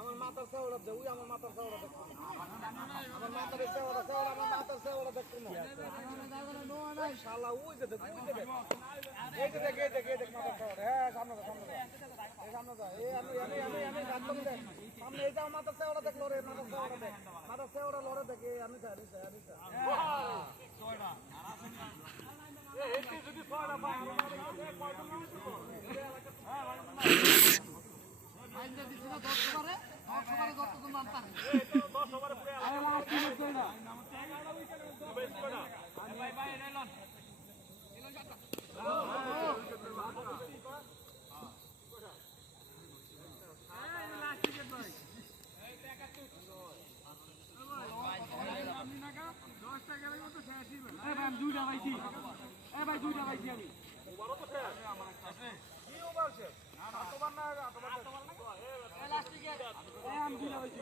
আমার মাথার সেওড়া দে ওই আমার মাথার সেওড়া দেখ আমার মাথার সেওড়া আমার মাথার সেওড়া দেখ না শালা ওই যে দেখ এই যে দেখ মাথার সেওড়া হ্যাঁ সামনে এই সামনে যা এই আমি কাটলাম দেখ সামনে এইটা মাথার সেওড়া দেখ লরে মাথার সেওড়া লরে দেখ আমি যা ছয়টা এই যদি ছয়টা পায় কয়টা না তো হ্যাঁ আইনটা দিছ না 10 ওভারে 10 ওভারে যত তো মান পারে এই তো 10 ওভারে পুরো আরে লাস্ট কি হচ্ছে না বেশ করা ভাই ভাই লাইলন এলন যাত্রা এই লাস্ট উইকেট ভাই এই টাকা তুই ভাই আমি নাকা 10 টা গেলে তো শেষই হবে এই ভাই দুইটা পাইছি এই ভাই দুইটা পাইছি আমি ওভারও তো শেষ আমার কাছে কি ওভার শেষ আটবার না এই লাস্ট উইকেট এই আমি দুইটা পাইছি